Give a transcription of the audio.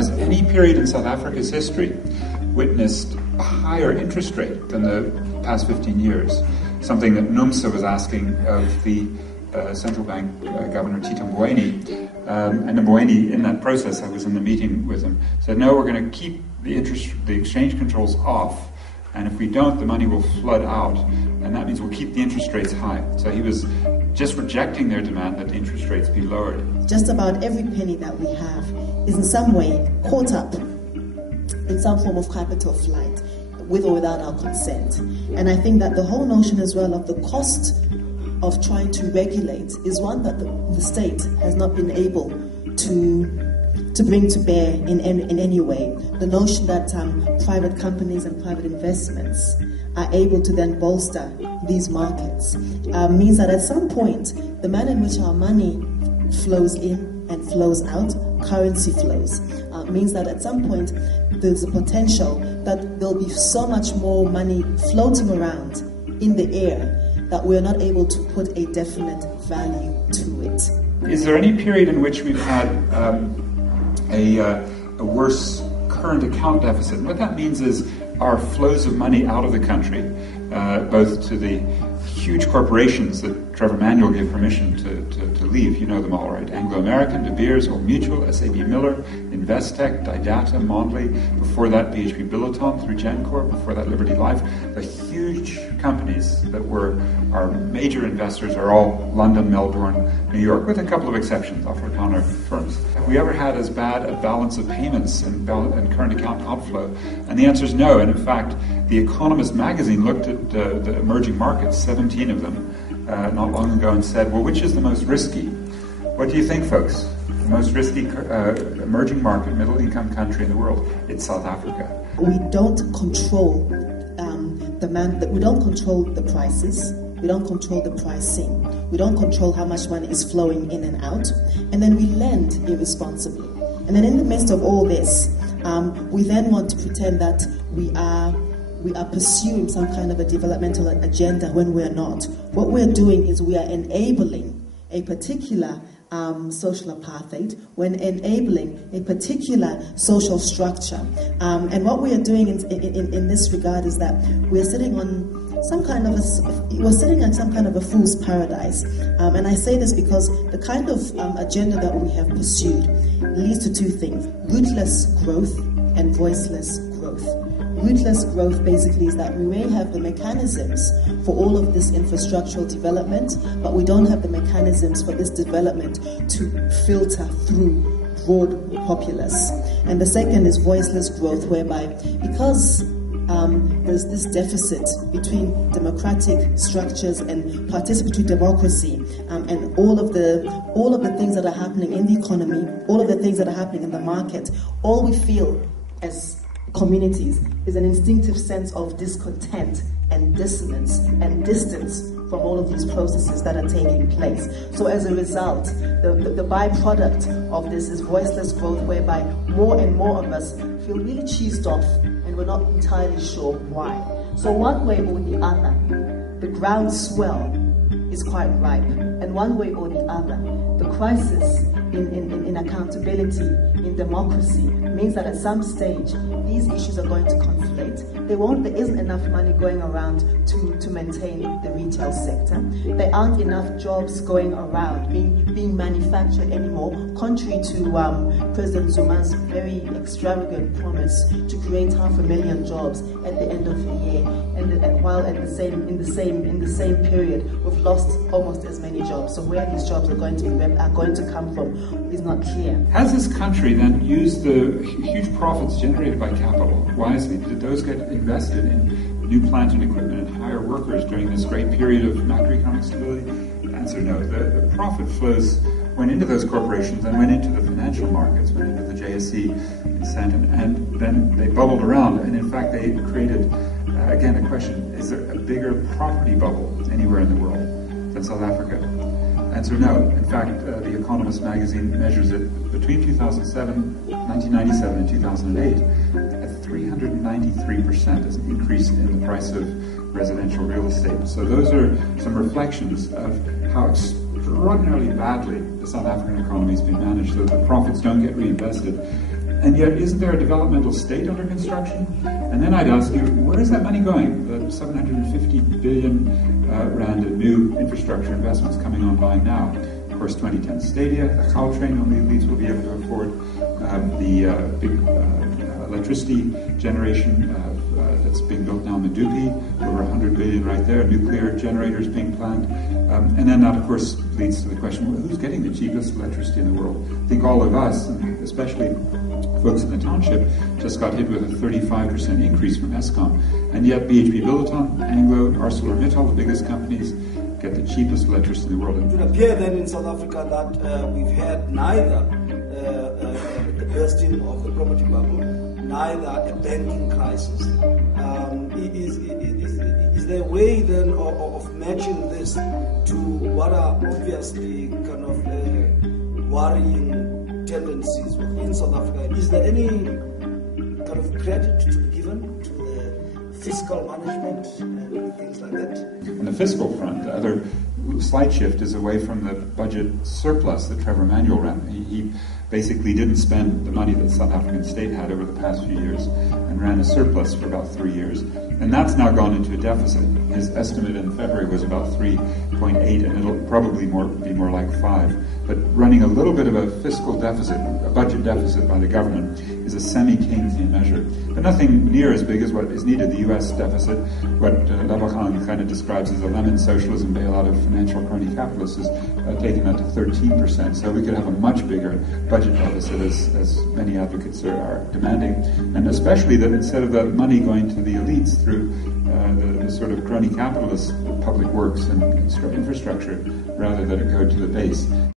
has any period in South Africa's history witnessed a higher interest rate than the past 15 years? Something that NUMSA was asking of the central bank governor Tito Mboweni. And Mboweni, in that process, I was in the meeting with him, said, no, we're going to keep the exchange controls off, and if we don't, the money will flood out, and that means we'll keep the interest rates high. So he was just rejecting their demand that the interest rates be lowered. Just about every penny that we have is in some way caught up in some form of capital flight, with or without our consent. And I think that the whole notion as well of the cost of trying to regulate is one that the state has not been able to bring to bear in any way. The notion that private companies and private investments are able to then bolster these markets means that at some point, the manner in which our money flows in and flows out, currency flows, means that at some point there's a potential that there'll be so much more money floating around in the air that we're not able to put a definite value to it. Is there any period in which we've had a worse current account deficit? And what that means is our flows of money out of the country, both to the huge corporations that Trevor Manuel gave permission to leave. You know them all, right? Anglo-American, De Beers, Old Mutual, SAB Miller, Investec, Didata, Mondley, before that BHP Billiton through Gencorp, before that Liberty Life. The huge companies that were our major investors are all London, Melbourne, New York, with a couple of exceptions, Afrikaner firms. Have we ever had as bad a balance of payments and current account outflow? And the answer is no. And in fact, The Economist magazine looked at the emerging markets, 17 of them, not long ago, and said, well, which is the most risky? What do you think, folks? The most risky emerging market, middle-income country in the world? It's South Africa. We don't control we don't control the prices. We don't control the pricing. We don't control how much money is flowing in and out. And then we lend irresponsibly. And then in the midst of all this, we then want to pretend that we are pursuing some kind of a developmental agenda when we're not. What we're doing is we are enabling a particular social apartheid, when enabling a particular social structure. And what we are doing in this regard is that we're sitting on some kind of a fool's paradise. And I say this because the kind of agenda that we have pursued leads to two things: rootless growth and voiceless growth. Rootless growth basically is that we may have the mechanisms for all of this infrastructural development, but we don't have the mechanisms for this development to filter through broad populace. And the second is voiceless growth, whereby because there's this deficit between democratic structures and participatory democracy, and all of the things that are happening in the economy, all of the things that are happening in the market, all we feel as communities is an instinctive sense of discontent and dissonance and distance from all of these processes that are taking place. So as a result, the byproduct of this is voiceless growth, whereby more and more of us feel really cheesed off and we're not entirely sure why. So one way or the other, the groundswell is quite ripe, and one way or the other, the crisis in accountability, in democracy, means that at some stage these issues are going to conflate. There isn't enough money going around to maintain the retail sector. There aren't enough jobs going around being manufactured anymore, contrary to President Zuma's very extravagant promise to create 500,000 jobs at the end of the year. And while in the same period we've lost almost as many jobs. So where these jobs are going to come from is not clear. Has this country then used the huge profits generated by capital wisely? Did those get invested in new plant and equipment and hire workers during this great period of macroeconomic stability? The answer, no. The profit flows went into those corporations and went into the financial markets, went into the JSE incentive, and then they bubbled around. And in fact, they created, again, a question: is there a bigger property bubble anywhere in the world than South Africa? Answer, no. In fact, The Economist magazine measures it between 1997 and 2008 at 393% as an increase in the price of residential real estate. So those are some reflections of how extraordinarily badly the South African economy has been managed, so that the profits don't get reinvested. And yet, isn't there a developmental state under construction? And then I'd ask you, where is that money going? The 750 billion rand in new infrastructure investments coming online now. Of course, 2010 Stadia, the Gautrain only elites will be able to afford, the big electricity generation that's being built now in Medupi, over 100 billion right there, nuclear generators being planned. And then that, of course, leads to the question, well, who's getting the cheapest electricity in the world? I think all of us, and especially folks in the township, just got hit with a 35% increase from Eskom. And yet BHP Billiton, Anglo, ArcelorMittal, the biggest companies, get the cheapest electricity in the world. It would appear then in South Africa that we've had neither the bursting of the property bubble, neither a banking crisis. Is there a way then of matching this to what are obviously kind of worrying tendencies within South Africa? Is there any kind of credit to be given to the fiscal management and things like that? On the fiscal front, the other slight shift is away from the budget surplus that Trevor Manuel ran. He basically didn't spend the money that the South African state had over the past few years and ran a surplus for about 3 years. And that's now gone into a deficit. His estimate in February was about 3.8, and it'll probably be more like 5. But running a little bit of a fiscal deficit, a budget deficit by the government, is a semi-Keynesian measure. But nothing near as big as what is needed. The U.S. deficit, what Lebohang kind of describes as a lemon socialism bailout of financial crony capitalists, is taking that to 13%. So we could have a much bigger budget deficit, as many advocates are demanding. And especially that instead of the money going to the elites through the sort of crony capitalist public works and infrastructure, rather that it go to the base.